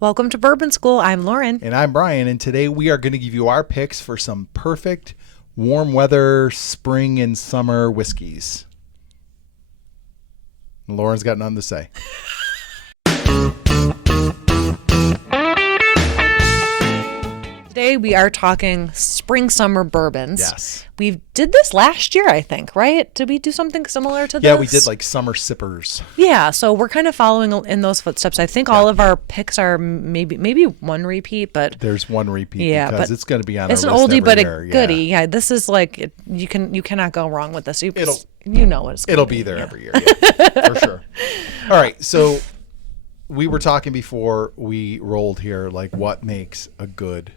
Welcome to Bourbon School. I'm Lauren. And I'm Brian, and today we are going to give you our picks for some perfect warm weather spring and summer whiskeys. And Lauren's got nothing to say. Today we are talking spring summer bourbons. Yes. We did this last year, I think, right? Did we do something similar to this? Yeah, we did like summer sippers. Yeah, so we're kind of following in those footsteps. I think all of our picks are maybe one repeat, but there's one repeat because it's going to be on it's our an list oldie every but year. a goodie. Yeah, this is like you cannot go wrong with this. You know what it's going It'll to be there every year, yeah, for sure. All right, so we were talking before we rolled here, like what makes a good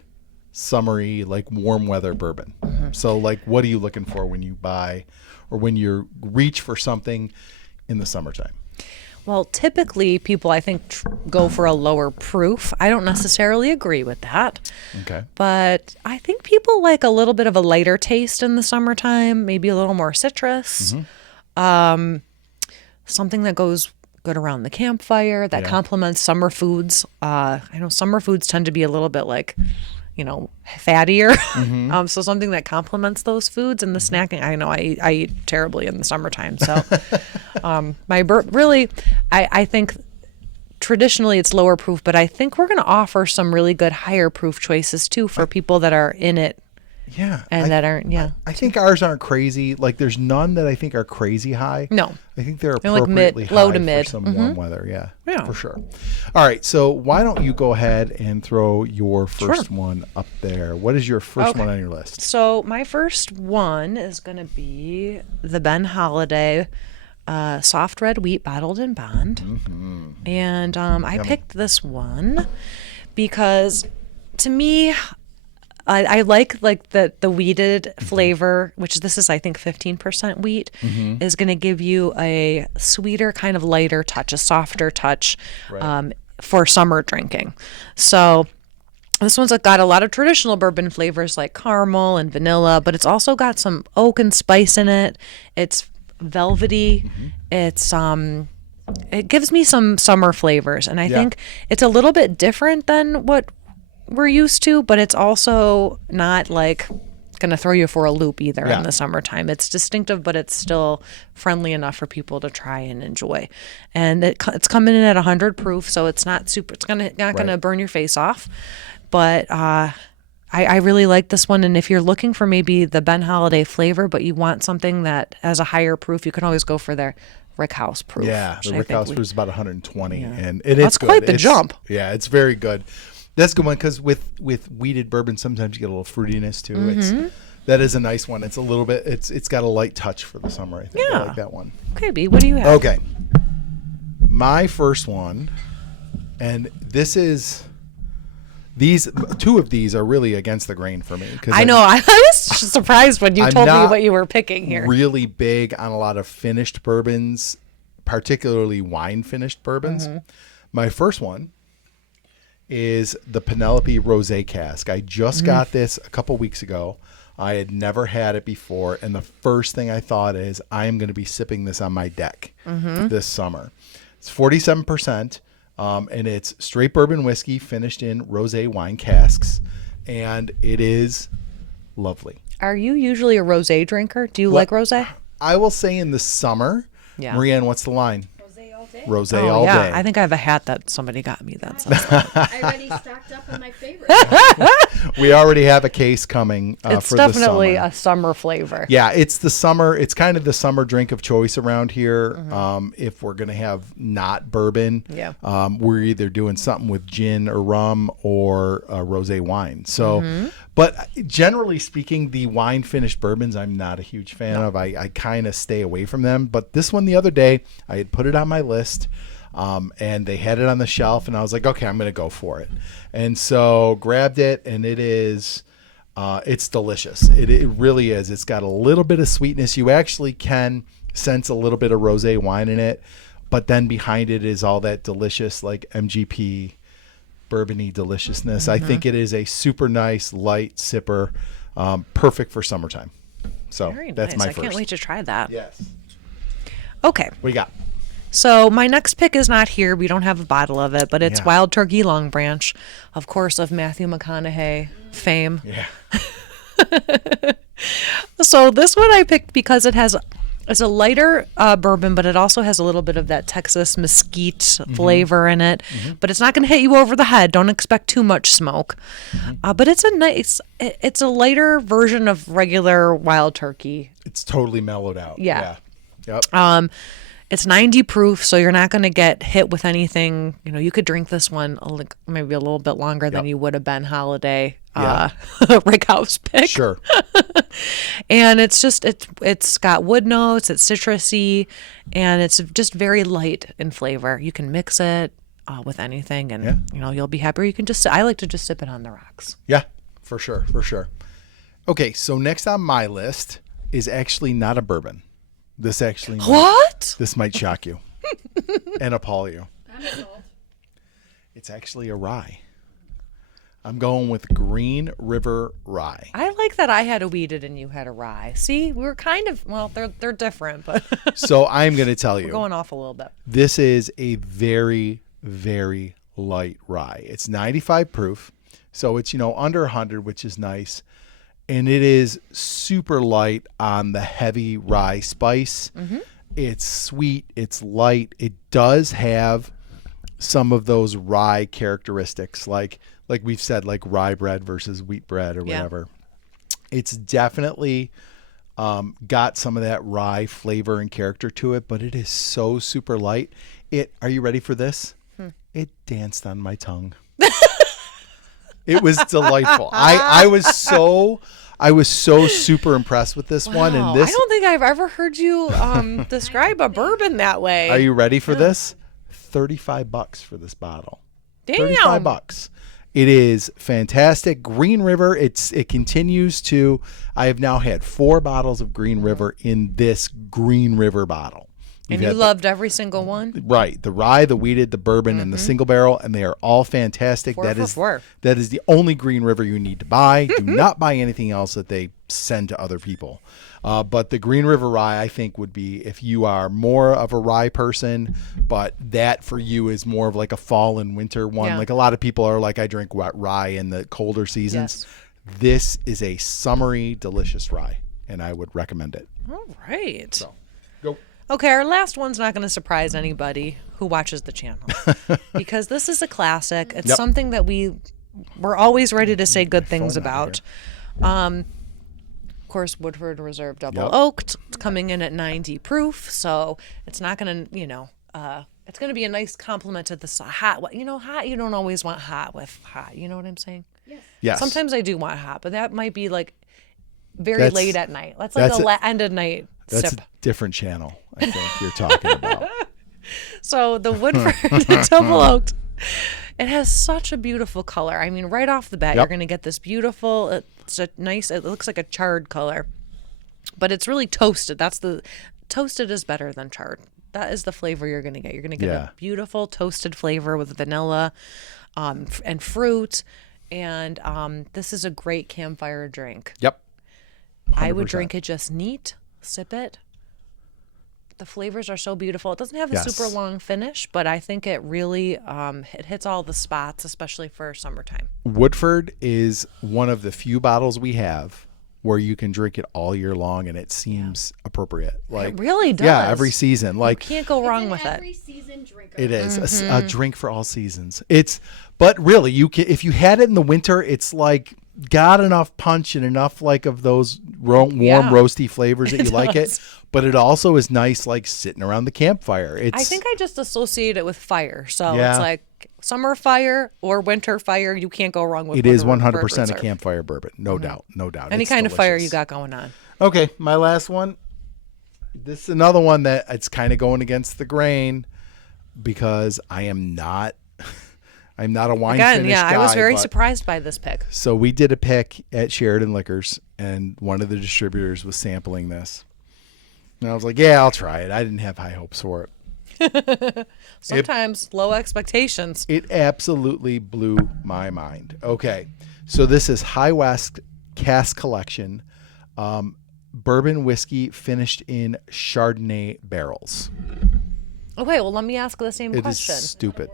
summery, like warm weather bourbon. Mm-hmm. So like what are you looking for when you buy or when you reach for something in the summertime? Well, typically people, I think, go for a lower proof. I don't necessarily agree with that. Okay. But I think people like a little bit of a lighter taste in the summertime, maybe a little more citrus. Mm-hmm. Something that goes good around the campfire that complements summer foods. I know summer foods tend to be a little bit like, fattier. Mm-hmm. So something that complements those foods and the snacking. I know I eat terribly in the summertime. So I think traditionally it's lower proof, but I think we're going to offer some really good higher proof choices too for people that are in it. Yeah. And that aren't, I think ours aren't crazy. Like there's none that I think are crazy high. No. I think they're appropriately like low high to mid. for some warm weather. Yeah, for sure. All right. So why don't you go ahead and throw your first one up there? What is your first one on your list? So my first one is going to be the Ben Holladay soft red wheat bottled in bond. Mm-hmm. And I picked this one because to me, I like the wheated flavor, which this is, I think, 15% wheat, is going to give you a sweeter, kind of lighter touch, a softer touch for summer drinking. So this one's got a lot of traditional bourbon flavors like caramel and vanilla, but it's also got some oak and spice in it. It's velvety. It's it gives me some summer flavors, and I think it's a little bit different than what we're used to, but it's also not like gonna throw you for a loop either in the summertime. It's distinctive, but it's still friendly enough for people to try and enjoy. And it's coming in at 100 proof, so it's not super. It's not gonna burn your face off. But I really like this one. And if you're looking for maybe the Ben Holladay flavor, but you want something that has a higher proof, you can always go for their Rick House proof. Yeah, the Rick House proof is about 120, and that's quite the jump. Yeah, it's very good. That's a good one because with wheated bourbon, sometimes you get a little fruitiness too. Mm-hmm. That is a nice one. It's a little bit. It's got a light touch for the summer. I think I like that one. Okay, B, what do you have? Okay, my first one, and this is two of these are really against the grain for me. I know. I was surprised when you told me what you were picking here. Really big on a lot of finished bourbons, particularly wine finished bourbons. Mm-hmm. My first one is the Penelope rosé cask. I just got this a couple weeks ago. I had never had it before, and the first thing I thought is I am going to be sipping this on my deck this summer. It's 47%, and it's straight bourbon whiskey finished in rosé wine casks, and it is lovely. Are you usually a rosé drinker? Do you like rosé? I will say in the summer. Yeah. Marianne, what's the line? Rosé all day. I think I have a hat that somebody got me that says I already stocked up on my favorite. We already have a case coming it's for the summer. It's definitely a summer flavor. Yeah, it's the summer. It's kind of the summer drink of choice around here. If we're going to have not bourbon, we're either doing something with gin or rum or rosé wine. So, but generally speaking, the wine finished bourbons, I'm not a huge fan of. I kind of stay away from them. But this one the other day, I had put it on my list. And they had it on the shelf, and I was like, okay, I'm going to go for it. And so grabbed it, and it is, it's delicious. It really is. It's got a little bit of sweetness. You actually can sense a little bit of rosé wine in it, but then behind it is all that delicious, like MGP bourbony deliciousness. I think it is a super nice, light sipper, perfect for summertime. So Very that's nice. my first. I can't wait to try that. Yes. Okay. What do you got? So my next pick is not here. We don't have a bottle of it, but it's Wild Turkey Longbranch, of course, of Matthew McConaughey fame. Yeah. So this one I picked because it's a lighter bourbon, but it also has a little bit of that Texas mesquite flavor in it. But it's not going to hit you over the head. Don't expect too much smoke. But it's a lighter version of regular Wild Turkey. It's totally mellowed out. Yeah. Yep. It's 90 proof, so you're not going to get hit with anything. You know, you could drink this one maybe a little bit longer than you would have been Holladay Rick House pick. Sure. And it's got wood notes, it's citrusy, and it's just very light in flavor. You can mix it with anything, and you'll be happy. Or you can I like to just sip it on the rocks. Yeah, for sure. Okay, so next on my list is actually not a bourbon. This might shock you and appall you. I'm sold. It's actually a rye. I'm going with Green River Rye. I like that I had a wheated and you had a rye. See, we were kind of, they're different, but So I'm going to tell you. We're going off a little bit. This is a very, very light rye. It's 95 proof, so it's, under 100, which is nice. And it is super light on the heavy rye spice. It's sweet. It's light. It does have some of those rye characteristics, like we've said, like rye bread versus wheat bread or whatever. It's definitely got some of that rye flavor and character to it, but it is so super light. Are you ready for this? It danced on my tongue. It was delightful. I was so super impressed with this one. And I don't think I've ever heard you describe a bourbon that way. Are you ready for this? $35 for this bottle. Damn. $35. It is fantastic. Green River. It continues to. I have now had 4 bottles of Green River in this Green River bottle. And you loved every single one? Right. The rye, the wheated, the bourbon, and the single barrel, and they are all fantastic. That is the only Green River you need to buy. Do not buy anything else that they send to other people. But the Green River rye, I think, would be if you are more of a rye person, but that for you is more of like a fall and winter one. Yeah. Like a lot of people are like, I drink rye in the colder seasons. Yes. This is a summery, delicious rye, and I would recommend it. All right. So, go. Okay, our last one's not going to surprise anybody who watches the channel because this is a classic. It's something that we're always ready to say good things about. Of course, Woodford Reserve Double Oaked. It's coming in at 90 proof, so it's not going to, it's going to be a nice complement to the hot. Hot, you don't always want hot with hot. You know what I'm saying? Yes. Sometimes I do want hot, but that might be like very late at night. That's like the end of night That's sip. a different channel, I think you're talking about. So the Woodford Double Oaked, it has such a beautiful color. I mean, right off the bat, you're going to get this beautiful, it looks like a charred color, but it's really toasted. Toasted is better than charred. That is the flavor you're going to get. You're going to get a beautiful toasted flavor with vanilla and fruit. And this is a great campfire drink. Yep. 100%. I would drink it just neat, sip it. The flavors are so beautiful. It doesn't have a super long finish, but I think it really it hits all the spots, especially for summertime. Woodford is one of the few bottles we have where you can drink it all year long, and it seems appropriate. Like it really does. Yeah, every season. Like you can't go wrong with it. Every season drinker. It is a drink for all seasons. But really, you can if you had it in the winter, it's like got enough punch and enough like of those warm roasty flavors that you like it. But it also is nice, like sitting around the campfire. I think I just associate it with fire. So it's like summer fire or winter fire. You can't go wrong with it. It is 100% a campfire bourbon. No doubt. No doubt. Any kind of fire you got going on. Okay. My last one. This is another one that it's kind of going against the grain because I'm not a wine finish guy. I was very surprised by this pick. So we did a pick at Sheridan Liquors, and one of the distributors was sampling this. And I was like, yeah, I'll try it. I didn't have high hopes for it. Sometimes low expectations. It absolutely blew my mind. Okay. So this is High West Cask Collection, bourbon whiskey finished in Chardonnay barrels. Okay, well, let me ask the same It is question. stupid.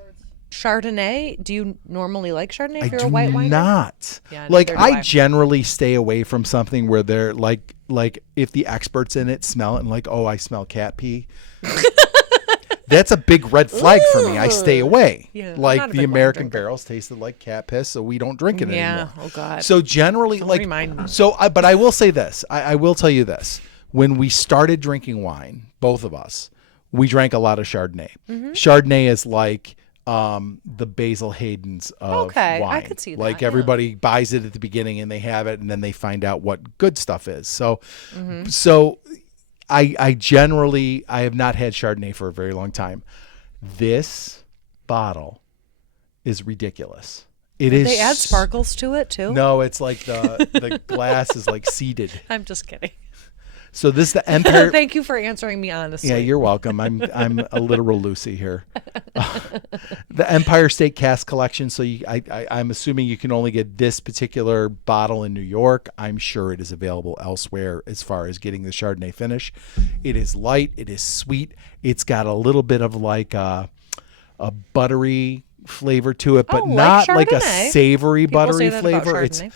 Chardonnay, do you normally like Chardonnay I if you're do a white wine? not. Yeah, Like neither do I I. generally stay away from something where they're like if the experts in it smell it and like, oh, I smell cat pee. That's a big red flag for me. I stay away. Yeah, I'm like not a the big wine American drinker. barrels tasted like cat piss, so we don't drink it Yeah. anymore. Oh, God. So generally, Don't like, remind me. but I will say this. I will tell you this. When we started drinking wine, both of us, we drank a lot of Chardonnay. Mm-hmm. Chardonnay is like the Basil Hayden's of Okay, I wine. could see Like that, yeah. everybody buys it at the beginning and they have it, and then they find out what good stuff is. So, Mm-hmm. so I generally I have not had Chardonnay for a very long time. This bottle is ridiculous. It is. They add sparkles to it too? No, it's like the glass is like seeded. I'm just kidding. So this is the Empire. Thank you for answering me honestly. Yeah, you're welcome. I'm a literal Lucy here. The Empire State Cask Collection. So I'm assuming you can only get this particular bottle in New York. I'm sure it is available elsewhere as far as getting the Chardonnay finish. It is light. It is sweet. It's got a little bit of like a buttery flavor to it, but like not like a Chardonnay. savory People buttery say that about flavor. It's Chardonnay.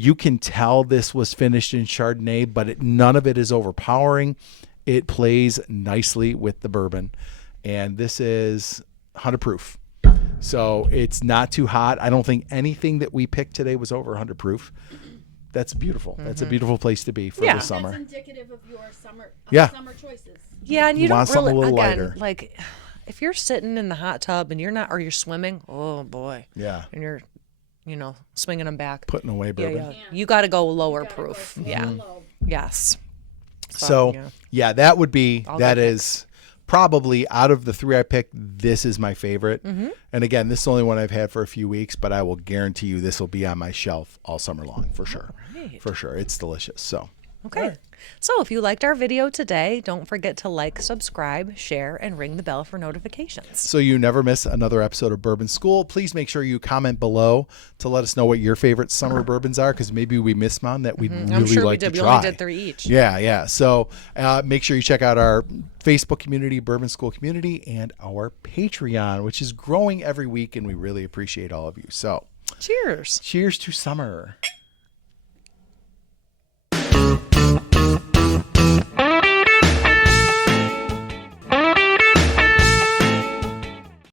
you can tell this was finished in Chardonnay, but none of it is overpowering. It plays nicely with the bourbon, and this is 100 proof. So it's not too hot. I don't think anything that we picked today was over 100 proof. That's beautiful. That's a beautiful place to be for Yeah. the That's summer. indicative of your summer, Yeah. summer choices. Yeah, and you You don't want something really a little again lighter. like if you're sitting in the hot tub and you're not or you're swimming, oh boy. Yeah. And you're swinging them back. Putting away Yeah, bourbon. yeah. You got to go lower Gotta go proof. slow, Yeah. slow. Yes. So yeah. yeah, that would be All that good is probably out of the three I picked, this is my favorite. Mm-hmm. And again, this is the only one I've had for a few weeks, but I will guarantee you this will be on my shelf all summer long for sure. right. For sure. It's delicious. So Okay. So if you liked our video today, don't forget to like, subscribe, share, and ring the bell for notifications. so you never miss another episode of Bourbon School. Please make sure you comment below to let us know what your favorite summer bourbons are, because maybe we missed one that we'd really I'm sure like we did. to We try. only did 3 each. Yeah. So make sure you check out our Facebook community, Bourbon School community, and our Patreon, which is growing every week, and we really appreciate all of you. So Cheers. cheers to summer.